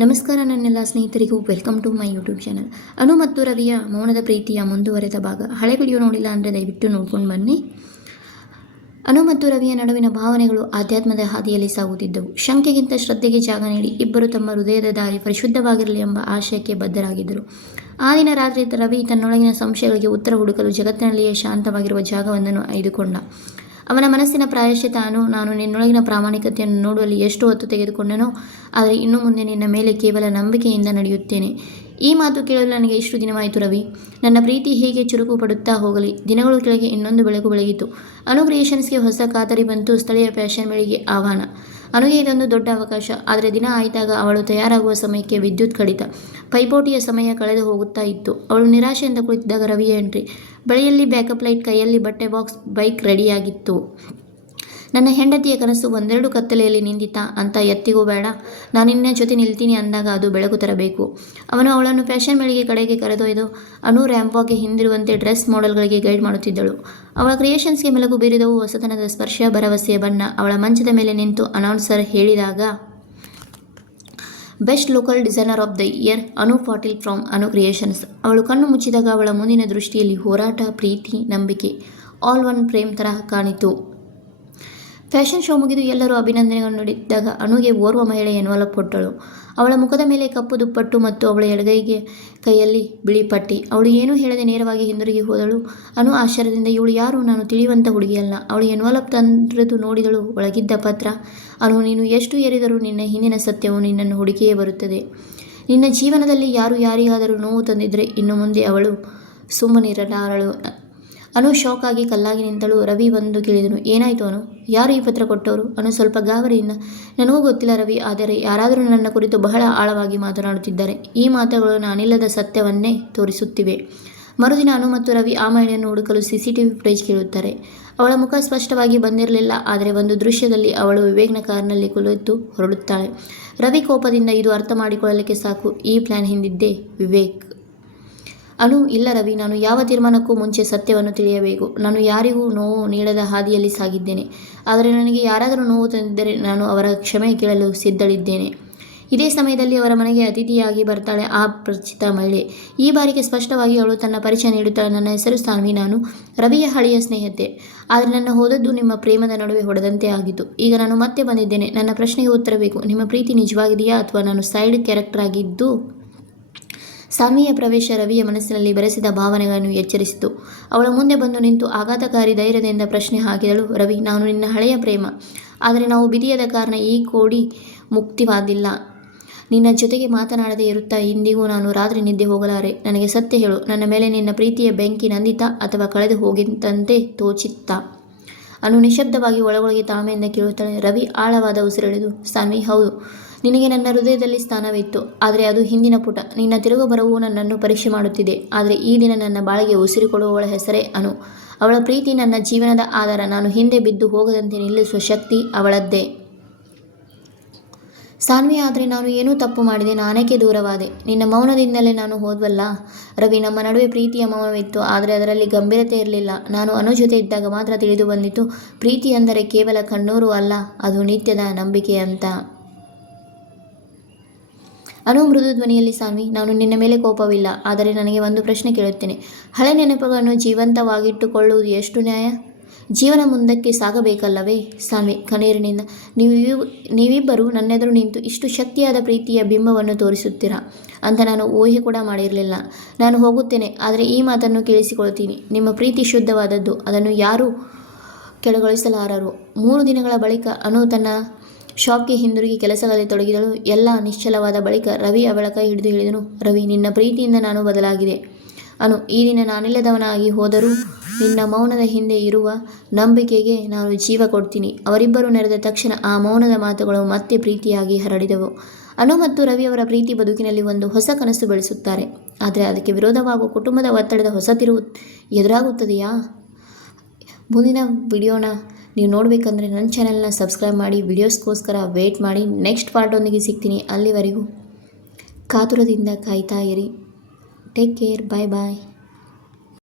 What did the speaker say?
ನಮಸ್ಕಾರ ನನ್ನೆಲ್ಲ ಸ್ನೇಹಿತರಿಗೂ welcome to my YouTube channel Anu ಮತ್ತು ರವಿಯ ಮೌನದ ಪ್ರೀತಿಯ ಮುಂದುವರೆದ ಭಾಗ. ಹಳೆ ವಿಡಿಯೋ ನೋಡಿಲ್ಲ ಅಂದರೆ ದಯವಿಟ್ಟು ನೋಡ್ಕೊಂಡು ಬನ್ನಿ. ಅನು ಮತ್ತು ರವಿಯ ನಡುವಿನ ಭಾವನೆಗಳು ಆಧ್ಯಾತ್ಮದ ಹಾದಿಯಲ್ಲಿ ಸಾಗುತ್ತಿದ್ದವು. ಶಂಕೆಗಿಂತ ಶ್ರದ್ಧೆಗೆ ಜಾಗ ನೀಡಿ ಇಬ್ಬರು ತಮ್ಮ ಹೃದಯದ ದಾರಿ ಪರಿಶುದ್ಧವಾಗಿರಲಿ ಎಂಬ ಆಶಯಕ್ಕೆ ಬದ್ಧರಾಗಿದ್ದರು. ಆ ದಿನ ರಾತ್ರಿ ರವಿ ತನ್ನೊಳಗಿನ ಸಂಶಯಗಳಿಗೆ ಉತ್ತರ ಹುಡುಕಲು ಜಗತ್ತಿನಲ್ಲಿಯೇ ಶಾಂತವಾಗಿರುವ ಜಾಗವೊಂದನ್ನು ಆಯ್ದುಕೊಂಡ ಅವನ ಮನಸ್ಸಿನ ಪ್ರಾಯಶ್ಚಿತಾನು ನಾನು ನಿನ್ನೊಳಗಿನ ಪ್ರಾಮಾಣಿಕತೆಯನ್ನು ನೋಡುವಲ್ಲಿ ಎಷ್ಟು ಹೊತ್ತು ತೆಗೆದುಕೊಂಡನೋ, ಆದರೆ ಇನ್ನು ಮುಂದೆ ನಿನ್ನ ಮೇಲೆ ಕೇವಲ ನಂಬಿಕೆಯಿಂದ ನಡೆಯುತ್ತೇನೆ. ಈ ಮಾತು ಕೇಳಲು ನನಗೆ ಇಷ್ಟು ದಿನವಾಯಿತು ರವಿ. ನನ್ನ ಪ್ರೀತಿ ಹೀಗೆ ಚುರುಕು ಪಡುತ್ತಾ ಹೋಗಲಿ, ದಿನಗಳು ಕೆಳಗೆ ಇನ್ನೊಂದು ಬೆಳಕು ಬೆಳಗಿತು. ಅನುಕ್ರಿಯೇಷನ್ಸ್ಗೆ ಹೊಸ ಖಾತರಿ ಬಂತು, ಸ್ಥಳೀಯ ಫ್ಯಾಷನ್ ಮೇಳಿಗೆ ಆಹ್ವಾನ. ಅನುಗೆ ಇದೊಂದು ದೊಡ್ಡ ಅವಕಾಶ. ಆದರೆ ದಿನ ಆಯಿತಾಗ ಅವಳು ತಯಾರಾಗುವ ಸಮಯಕ್ಕೆ ವಿದ್ಯುತ್ ಕಡಿತ. ಪೈಪೋಟಿಯ ಸಮಯ ಕಳೆದು ಹೋಗುತ್ತಾ ಇತ್ತು. ಅವಳು ನಿರಾಶೆಯಿಂದ ಕುಳಿತಿದ್ದಾಗ ರವಿಯ ಎಂಟ್ರಿ. ಬಳಿಯಲ್ಲಿ ಬ್ಯಾಕಪ್ ಲೈಟ್, ಕೈಯಲ್ಲಿ ಬಟ್ಟೆ ಬಾಕ್ಸ್, ಬೈಕ್ ರೆಡಿಯಾಗಿತ್ತು. ನನ್ನ ಹೆಂಡತಿಯ ಕನಸು ಒಂದೆರಡು ಕತ್ತಲೆಯಲ್ಲಿ ನಿಂದಿತ ಅಂತ ಎತ್ತಿಗೂ ಬೇಡ. ನಾನು ನಿನ್ನ ಜೊತೆ ನಿಲ್ತೀನಿ ಅಂದಾಗ ಅದು ಬೆಳಕು ತರಬೇಕು. ಅವನು ಅವಳನ್ನು ಫ್ಯಾಷನ್ ಮೇಳಿಗೆ ಕಡೆಗೆ ಕರೆದೊಯ್ದು ಅನು ರ್ಯಾಂಪಾಗೆ ಹಿಂದಿರುವಂತೆ ಡ್ರೆಸ್ ಮಾಡೆಲ್ಗಳಿಗೆ ಗೈಡ್ ಮಾಡುತ್ತಿದ್ದಳು. ಅವಳ ಕ್ರಿಯೇಷನ್ಸ್ಗೆ ಮೆಲಗು ಬೀರಿದವು ಹೊಸತನದ ಸ್ಪರ್ಶ, ಭರವಸೆಯ ಬಣ್ಣ. ಅವಳ ಮಂಚದ ಮೇಲೆ ನಿಂತು ಅನೌನ್ಸರ್ ಹೇಳಿದಾಗ, best local designer of the year, Anu Patil from Anu creations. ಅವಳು ಕಣ್ಣು ಮುಚ್ಚಿದಾಗ ಅವಳ ಮುಂದಿನ ದೃಷ್ಟಿಯಲ್ಲಿ ಹೋರಾಟ, ಪ್ರೀತಿ, ನಂಬಿಕೆ, ಆಲ್ ಒನ್ ಪ್ರೇಮ್ ತರಹ ಕಾಣಿತು. ಫ್ಯಾಷನ್ ಶೋ ಮುಗಿದು ಎಲ್ಲರೂ ಅಭಿನಂದನೆಗಳನ್ನು ನೋಡಿದ್ದಾಗ ಅಣುಗೆ ಓರ್ವ ಮಹಿಳೆ ಎನ್ವಲಪ್ ಅವಳ ಮುಖದ ಮೇಲೆ ಕಪ್ಪು ದುಪ್ಪಟ್ಟು ಮತ್ತು ಅವಳ ಎಡಗೈಗೆ ಕೈಯಲ್ಲಿ ಬಿಳಿ ಪಟ್ಟಿ. ಅವಳು ಏನೂ ಹೇಳದೆ ನೇರವಾಗಿ ಹಿಂದಿರುಗಿ ಹೋದಳು. ಅನು ಆಶ್ಚರ್ಯದಿಂದ, ಇವಳು ಯಾರು? ನಾನು ತಿಳಿಯುವಂಥ ಹುಡುಗಿಯಲ್ಲ. ಅವಳು ಎನ್ವಲಪ್ ತಂದ್ರದು ನೋಡಿದಳು ಒಳಗಿದ್ದ ಪತ್ರ. ಅನು, ನೀನು ಎಷ್ಟು ಏರಿದರೂ ನಿನ್ನ ಹಿಂದಿನ ಸತ್ಯವು ನಿನ್ನನ್ನು ಹುಡುಕಿಯೇ ಬರುತ್ತದೆ. ನಿನ್ನ ಜೀವನದಲ್ಲಿ ಯಾರು ಯಾರಿಗಾದರೂ ನೋವು ತಂದಿದ್ದರೆ ಇನ್ನು ಮುಂದೆ ಅವಳು ಸುಮ್ಮನಿರಲಾರಳು. ಅನು ಶಾಕ್ ಆಗಿ ಕಲ್ಲಾಗಿ ನಿಂತಳು. ರವಿ ಬಂದು ಕೇಳಿದನು, ಏನಾಯಿತು ಅನು? ಯಾರು ಈ ಪತ್ರ ಕೊಟ್ಟವರು ಅನು ಸ್ವಲ್ಪ ಗಾಬರಿಯಿಂದ, ನನಗೂ ಗೊತ್ತಿಲ್ಲ ರವಿ, ಆದರೆ ಯಾರಾದರೂ ನನ್ನ ಕುರಿತು ಬಹಳ ಆಳವಾಗಿ ಮಾತನಾಡುತ್ತಿದ್ದಾರೆ. ಈ ಮಾತುಗಳು ನಾನಿಲ್ಲದ ಸತ್ಯವನ್ನೇ ತೋರಿಸುತ್ತಿವೆ. ಮರುದಿನ ಅನು ಮತ್ತು ರವಿ ಆ ಮಹಿಳೆಯನ್ನು ಹುಡುಕಲು C C T V footage ಕೇಳುತ್ತಾರೆ. ಅವಳ ಮುಖ ಸ್ಪಷ್ಟವಾಗಿ ಬಂದಿರಲಿಲ್ಲ, ಆದರೆ ಒಂದು ದೃಶ್ಯದಲ್ಲಿ ಅವಳು ವಿವೇಕ್ನ ಕಾರ್ನಲ್ಲಿ ಕುಳಿತು ಹೊರಡುತ್ತಾಳೆ. ರವಿ ಕೋಪದಿಂದ, ಇದು ಅರ್ಥ ಮಾಡಿಕೊಳ್ಳಲಿಕ್ಕೆ ಸಾಕು. ಈ ಪ್ಲ್ಯಾನ್ ಹಿಂದಿದ್ದೇ ವಿವೇಕ್. ಅನು, ಇಲ್ಲ ರವಿ, ನಾನು ಯಾವ ತೀರ್ಮಾನಕ್ಕೂ ಮುಂಚೆ ಸತ್ಯವನ್ನು ತಿಳಿಯಬೇಕು. ನಾನು ಯಾರಿಗೂ ನೋವು ನೀಡದ ಹಾದಿಯಲ್ಲಿ ಸಾಗಿದ್ದೇನೆ. ಆದರೆ ನನಗೆ ಯಾರಾದರೂ ನೋವು ತಂದಿದ್ದರೆ ನಾನು ಅವರ ಕ್ಷಮೆ ಕೇಳಲು ಸಿದ್ಧಳಿದ್ದೇನೆ. ಇದೇ ಸಮಯದಲ್ಲಿ ಅವರ ಮನೆಗೆ ಅತಿಥಿಯಾಗಿ ಬರ್ತಾಳೆ ಆ ಪರಿಚಿತ ಮಹಿಳೆ. ಈ ಬಾರಿಗೆ ಸ್ಪಷ್ಟವಾಗಿ ಅವಳು ತನ್ನ ಪರಿಚಯ ನೀಡುತ್ತಾಳೆ. ನನ್ನ ಹೆಸರು ಸಾನ್ವಿ, ನಾನು ರವಿಯ ಹಳೆಯ ಸ್ನೇಹಿತೆ. ಆದರೆ ನನ್ನ ಹೋದದ್ದು ನಿಮ್ಮ ಪ್ರೇಮದ ನಡುವೆ ಹೊಡೆದಂತೆ ಆಗಿತ್ತು. ಈಗ ನಾನು ಮತ್ತೆ ಬಂದಿದ್ದೇನೆ. ನನ್ನ ಪ್ರಶ್ನೆಗೆ ಉತ್ತರ ಬೇಕು. ನಿಮ್ಮ ಪ್ರೀತಿ ನಿಜವಾಗಿದೆಯಾ ಅಥವಾ ನಾನು ಸೈಡ್ ಕ್ಯಾರೆಕ್ಟರ್ ಆಗಿದ್ದು? ಸಾನ್ವಿಯ ಪ್ರವೇಶ ರವಿಯ ಮನಸ್ಸಿನಲ್ಲಿ ಬೆರೆಸಿದ ಭಾವನೆಗಳನ್ನು ಎಚ್ಚರಿಸಿತು. ಅವಳ ಮುಂದೆ ಬಂದು ನಿಂತು ಆಘಾತಕಾರಿ ಧೈರ್ಯದಿಂದ ಪ್ರಶ್ನೆ ಹಾಕಿದಳು, ರವಿ, ನಾನು ನಿನ್ನ ಹಳೆಯ ಪ್ರೇಮ. ಆದರೆ ನಾವು ಬಿದಿಯದ ಕಾರಣ ಈ ಕೋಡಿ ಮುಕ್ತಿವಾದಿಲ್ಲ. ನಿನ್ನ ಜೊತೆಗೆ ಮಾತನಾಡದೇ ಇರುತ್ತಾ ಇಂದಿಗೂ ನಾನು ರಾತ್ರಿ ನಿದ್ದೆ ಹೋಗಲಾರೆ. ನನಗೆ ಸತ್ಯ ಹೇಳು. ನನ್ನ ಮೇಲೆ ನಿನ್ನ ಪ್ರೀತಿಯ ಬೆಂಕಿ ನಂದಿತ ಅಥವಾ ಕಳೆದು ಹೋಗಿದ್ದಂತೆ ತೋಚಿತ್ತ. ಅನು ನಿಶಬ್ದವಾಗಿ ಒಳಗೊಳಗೆ ತಾಳ್ಮೆಯಿಂದ ಕೇಳುತ್ತಾಳೆ, ರವಿ, ಆಳವಾದ ಉಸಿರೆಳೆದು. ಸಾನ್ವಿ, ಹೌದು. ನಿನಗೆ ನನ್ನ ಹೃದಯದಲ್ಲಿ ಸ್ಥಾನವಿತ್ತು. ಆದರೆ ಅದು ಹಿಂದಿನ ಪುಟ. ನಿನ್ನ ತಿರುಗು ಬರವು ನನ್ನನ್ನು ಪರೀಕ್ಷೆ ಮಾಡುತ್ತಿದೆ. ಆದರೆ ಈ ದಿನ ನನ್ನ ಬಾಳಿಗೆ ಉಸಿರು ಕೊಡುವವಳ ಹೆಸರೇ ಅನು. ಅವಳ ಪ್ರೀತಿ ನನ್ನ ಜೀವನದ ಆಧಾರ. ನಾನು ಹಿಂದೆ ಬಿದ್ದು ಹೋಗದಂತೆ ನಿಲ್ಲಿಸುವ ಶಕ್ತಿ ಅವಳದ್ದೇ. ಸಾನ್ವಿ, ಆದರೆ ನಾನು ಏನೂ ತಪ್ಪು ಮಾಡಿದೆ ನಾನೇಕೆ ದೂರವಾದೆ ನಿನ್ನ ಮೌನದಿಂದಲೇ ನಾನು ಹೋದ್ವಲ್ಲ? ರವಿ, ನಮ್ಮ ನಡುವೆ ಪ್ರೀತಿಯ ಮೌನವಿತ್ತು, ಆದರೆ ಅದರಲ್ಲಿ ಗಂಭೀರತೆ ಇರಲಿಲ್ಲ. ನಾನು ಅನು ಜೊತೆ ಇದ್ದಾಗ ಮಾತ್ರ ತಿಳಿದು ಬಂದಿತು ಪ್ರೀತಿ ಅಂದರೆ ಕೇವಲ ಕಣ್ಣೂರು ಅಲ್ಲ, ಅದು ನಿತ್ಯದ ನಂಬಿಕೆ ಅಂತ. ಅನು ಮೃದು ಧ್ವನಿಯಲ್ಲಿ, ಸಾನ್ವಿ, ನಾನು ನಿನ್ನ ಮೇಲೆ ಕೋಪವಿಲ್ಲ, ಆದರೆ ನನಗೆ ಒಂದು ಪ್ರಶ್ನೆ ಕೇಳುತ್ತೇನೆ. ಹಳೆ ನೆನಪುಗಳನ್ನು ಜೀವಂತವಾಗಿಟ್ಟುಕೊಳ್ಳುವುದು ಎಷ್ಟು ನ್ಯಾಯ? ಜೀವನ ಮುಂದಕ್ಕೆ ಸಾಗಬೇಕಲ್ಲವೇ? ಸ್ವಾಮಿ ಕಣ್ಣೀರಿನಿಂದ. ನೀವು ನೀವಿಬ್ಬರು ನನ್ನೆದುರು ನಿಂತು ಇಷ್ಟು ಶಕ್ತಿಯಾದ ಪ್ರೀತಿಯ ಬಿಂಬವನ್ನು ತೋರಿಸುತ್ತೀರಾ? ಅಂತ ನಾನು ಊಹೆ ಕೂಡ ಮಾಡಿರಲಿಲ್ಲ. ನಾನು ಹೋಗುತ್ತೇನೆ, ಆದರೆ ಈ ಮಾತನ್ನು ಕೇಳಿಸಿಕೊಳ್ತೀನಿ. ನಿಮ್ಮ ಪ್ರೀತಿ ಶುದ್ಧವಾದದ್ದು, ಅದನ್ನು ಯಾರೂ ಕೆಳಗೊಳಿಸಲಾರರು. ಮೂರು ದಿನಗಳ ಬಳಿಕ ಅನು ತನ್ನ ಶಾಪ್ಗೆ ಹಿಂದಿರುಗಿ ಕೆಲಸಗಳಲ್ಲಿ ತೊಡಗಿದಳು. ಎಲ್ಲ ನಿಶ್ಚಲವಾದ ಬಳಿಕ ರವಿ ಅವಳ ಕೈ ಹಿಡಿದು ಹೇಳಿದನು, ರವಿ, ನಿನ್ನ ಪ್ರೀತಿಯಿಂದ ನಾನು ಬದಲಾಗಿದೆ. ಅನು, ಈ ದಿನ ನಾನಿಲ್ಲದವನಾಗಿ ಹೋದರೂ ನಿನ್ನ ಮೌನದ ಹಿಂದೆ ಇರುವ ನಂಬಿಕೆಗೆ ನಾನು ಜೀವ ಕೊಡ್ತೀನಿ. ಅವರಿಬ್ಬರು ನೆರೆದ ತಕ್ಷಣ ಆ ಮೌನದ ಮಾತುಗಳು ಮತ್ತೆ ಪ್ರೀತಿಯಾಗಿ ಹರಡಿದವು. ಅನು ಮತ್ತು ರವಿ ಅವರ ಪ್ರೀತಿ ಬದುಕಿನಲ್ಲಿ ಒಂದು ಹೊಸ ಕನಸು ಬೆಳೆಸುತ್ತಾರೆ. ಆದರೆ ಅದಕ್ಕೆ ವಿರೋಧವಾಗುವ ಕುಟುಂಬದ ಒತ್ತಡದ ಹೊಸ ತಿರುವು ಎದುರಾಗುತ್ತದೆಯಾ? ಮುಂದಿನ ವಿಡಿಯೋನ ನೀವು ನೋಡಬೇಕಂದ್ರೆ ನನ್ನ ಚಾನೆಲ್ನ ಸಬ್ಸ್ಕ್ರೈಬ್ ಮಾಡಿ, ವಿಡಿಯೋಸ್ಗೋಸ್ಕರ ವೇಟ್ ಮಾಡಿ. ನೆಕ್ಸ್ಟ್ ಪಾರ್ಟೊಂದಿಗೆ ಸಿಗ್ತೀನಿ. ಅಲ್ಲಿವರೆಗೂ ಕಾತುರದಿಂದ ಕಾಯ್ತಾ ಇರಿ. Take care. Bye bye.